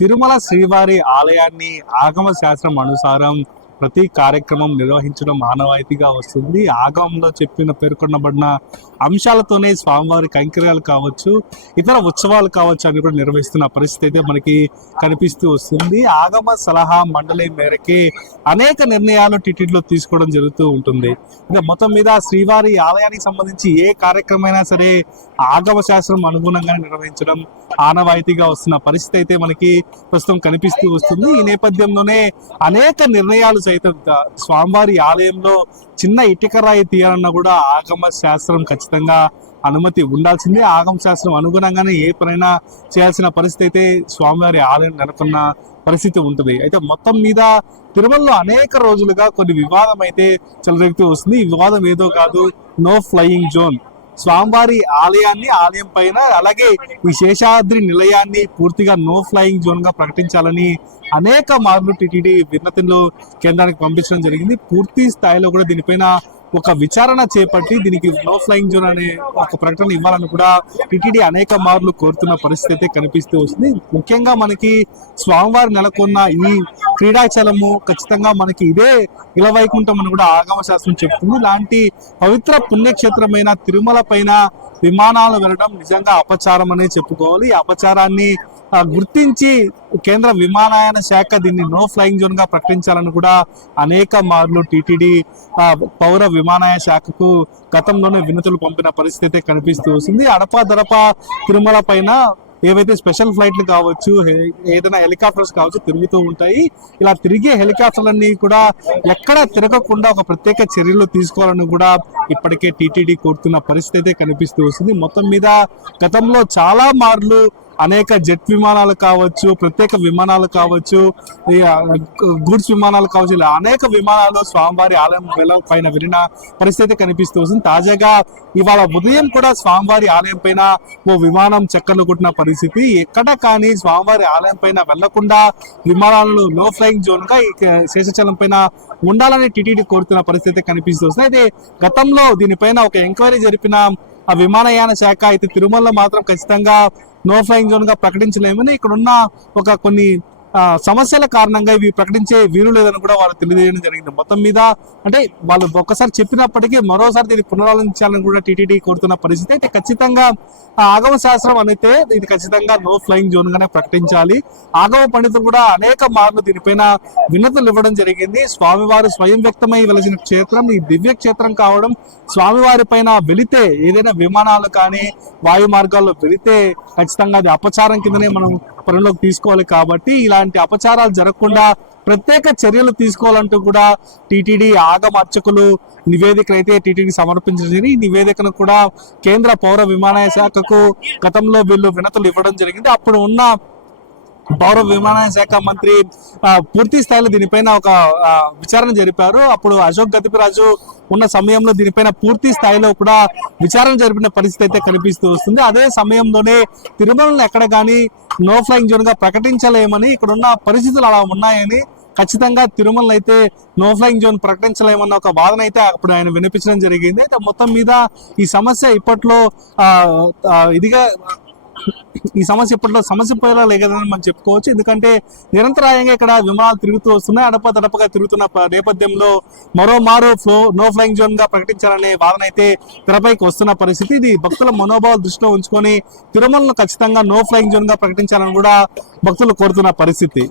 తిరుమల శ్రీవారి ఆలయాన్ని ఆగమ శాస్త్రం అనుసారం ప్రతి కార్యక్రమం నిర్వహించడం ఆనవాయితీగా వస్తుంది. ఆగమంలో పేర్కొనబడిన అంశాలతోనే స్వామివారి కైంకర్యాలు కావచ్చు, ఇతర ఉత్సవాలు కావచ్చు అని కూడా నిర్వహిస్తున్న పరిస్థితి అయితే మనకి కనిపిస్తూ వస్తుంది. ఆగమ సలహా మండలి మేరకే అనేక నిర్ణయాలు టిటిడిలో తీసుకోవడం జరుగుతూ ఉంటుంది. ఇంకా మొత్తం మీద శ్రీవారి ఆలయానికి సంబంధించి ఏ కార్యక్రమైనా సరే ఆగమ శాస్త్రం అనుగుణంగానే నిర్వహించడం ఆనవాయితీగా వస్తున్న పరిస్థితి అయితే మనకి ప్రస్తుతం కనిపిస్తూ వస్తుంది. ఈ నేపథ్యంలోనే అనేక నిర్ణయాలు సైతం స్వామివారి ఆలయంలో చిన్న ఇటుక రాయి తీయాలన్నా కూడా ఆగమ శాస్త్రం ఖచ్చితంగా అనుమతి ఉండాల్సిందే. ఆగమ శాస్త్రం అనుగుణంగానే ఏ పనైనా చేయాల్సిన పరిస్థితి అయితే స్వామివారి ఆలయం నెలకొన్న పరిస్థితి ఉంటుంది. అయితే మొత్తం మీద తిరుమలలో అనేక రోజులుగా కొన్ని వివాదం అయితే చెలరేగుతూ వస్తుంది. ఈ వివాదం ఏదో కాదు, నో ఫ్లయింగ్ జోన్. స్వామివారి ఆలయం పైన అలాగే ఈ శేషాద్రి నిలయాన్ని పూర్తిగా నో ఫ్లయింగ్ జోన్ గా ప్రకటించాలని అనేక మార్లు టిటిడి విన్నతిలో కేంద్రానికి పంపించడం జరిగింది. పూర్తి స్థాయిలో కూడా దీనిపైన ఒక విచారణ చేపట్టి దీనికి నో ఫ్లయింగ్ జోన్ అనే ఒక ప్రకటన ఇవ్వాలని కూడా టిటిడి అనేక మార్లు కోరుతున్న పరిస్థితి అయితే కనిపిస్తూ వస్తుంది. ముఖ్యంగా మనకి స్వామివారి నెలకొన్న ఈ క్రీడాచలము ఖచ్చితంగా మనకి ఇదే ఇలవైకుంఠం అని కూడా ఆగమ శాస్త్రం చెప్తుంది. ఇలాంటి పవిత్ర పుణ్యక్షేత్రమైన తిరుమల పైన విమానాలు వెళ్ళడం నిజంగా అపచారం అనే చెప్పుకోవాలి. ఈ అపచారాన్ని గుర్తించి కేంద్ర విమానయాన శాఖ దీన్ని నో ఫ్లయింగ్ జోన్ గా ప్రకటించాలని కూడా అనేక మార్లు టిటిడి పౌర విమానయాన శాఖకు గతంలోనే వినతులు పంపిన పరిస్థితి కనిపిస్తూ వస్తుంది. అడపాదడపా తిరుమల పైన ఏవైతే స్పెషల్ ఫ్లైట్లు కావచ్చు, ఏదైనా హెలికాప్టర్స్ కావచ్చు తిరుగుతూ ఉంటాయి. ఇలా తిరిగే హెలికాప్టర్లన్నీ కూడా ఎక్కడ తిరగకుండా ఒక ప్రత్యేక చర్యలు తీసుకోవాలని కూడా ఇప్పటికే టిటిడి కోరుతున్న పరిస్థితి కనిపిస్తూ వస్తుంది. మొత్తం మీద గతంలో చాలా మార్లు అనేక జెట్ విమానాలు కావచ్చు, ప్రత్యేక విమానాలు కావచ్చు, గూడ్స్ విమానాలు కావచ్చు, ఇలా అనేక విమానాలు స్వామివారి ఆలయం పైన వెళ్ళిన పరిస్థితి కనిపిస్తూ వస్తుంది. తాజాగా ఇవాళ ఉదయం కూడా స్వామివారి ఆలయం పైన ఓ విమానం చక్కర్లు కొట్టిన పరిస్థితి. ఎక్కడ కానీ స్వామివారి ఆలయం పైన వెళ్లకుండా విమానాలను నో ఫ్లయింగ్ జోన్ గా శేషాచలం పైన ఉండాలని టిటిడి కోరుతున్న పరిస్థితి కనిపిస్తూ వస్తుంది. అయితే గతంలో దీనిపైన ఒక ఎంక్వైరీ జరిపిన ఆ విమానయాన శాఖ అయితే తిరుమలలో మాత్రం ఖచ్చితంగా నో ఫ్లయింగ్ జోన్ గా ప్రకటించలేమని, ఇక్కడ ఉన్న ఒక కొన్ని సమస్యల కారణంగా ఇవి ప్రకటించే వీలు లేదని కూడా వాళ్ళు తెలియజేయడం జరిగింది. మొత్తం మీద అంటే వాళ్ళు ఒక్కసారి చెప్పినప్పటికీ మరోసారి దీన్ని పునరాలోచించాలని కూడా టిటిడి కోరుతున్న పరిస్థితి. అయితే ఖచ్చితంగా ఆగమ శాస్త్రం అయితే ఇది ఖచ్చితంగా నో ఫ్లయింగ్ జోన్ గానే ప్రకటించాలి. ఆగమ పండితులు కూడా అనేక మార్లు దీనిపైన విన్నతులు ఇవ్వడం జరిగింది. స్వామివారు స్వయం వ్యక్తమై వెలిసిన క్షేత్రం ఈ దివ్య క్షేత్రం కావడం, స్వామివారి పైన వెళితే ఏదైనా విమానాలు కానీ వాయు మార్గాల్లో వెళితే ఖచ్చితంగా అది అపచారం కిందనే మనం పరిలోకి తీసుకోవాలి. కాబట్టి ఇలాంటి అపచారాలు జరగకుండా ప్రత్యేక చర్యలు తీసుకోవాలంటూ కూడా టిటిడి ఆగమ అర్చకులు నివేదికలు అయితే టిటిడి సమర్పించారు. ఈ నివేదికను కూడా కేంద్ర పౌర విమానయాన శాఖకు గతంలో వీళ్ళు వినతులు ఇవ్వడం జరిగింది. అప్పుడు ఉన్న పౌర విమానయాన శాఖ మంత్రి పూర్తి స్థాయిలో దీనిపైన ఒక విచారణ జరిపారు. అప్పుడు అశోక్ గజపతిరాజు ఉన్న సమయంలో దీనిపైన పూర్తి స్థాయిలో కూడా విచారణ జరిపిన పరిస్థితి అయితే కనిపిస్తూ వస్తుంది. అదే సమయంలోనే తిరుమలను ఎక్కడ కానీ నో ఫ్లయింగ్ జోన్ గా ప్రకటించలేమని, ఇక్కడ ఉన్న పరిస్థితులు అలా ఉన్నాయని, ఖచ్చితంగా తిరుమలను అయితే నో ఫ్లయింగ్ జోన్ ప్రకటించలేమన్న ఒక వాదన అయితే అప్పుడు ఆయన వినిపించడం జరిగింది. అయితే మొత్తం మీద ఈ సమస్య ఇప్పట్లో సమస్య పోయేలా లేదని మనం చెప్పుకోవచ్చు. ఎందుకంటే నిరంతరాయంగా ఇక్కడ విమానాలు తిరుగుతూ వస్తున్నాయి. అడపదడపగా తిరుగుతున్న నేపథ్యంలో మరోమారు నో ఫ్లయింగ్ జోన్ గా ప్రకటించాలనే వాదన అయితే తెరపైకి వస్తున్న పరిస్థితి. ఇది భక్తుల మనోభావాలు దృష్టిలో ఉంచుకొని తిరుమలను ఖచ్చితంగా నో ఫ్లయింగ్ జోన్ గా ప్రకటించాలని కూడా భక్తులు కోరుతున్న పరిస్థితి.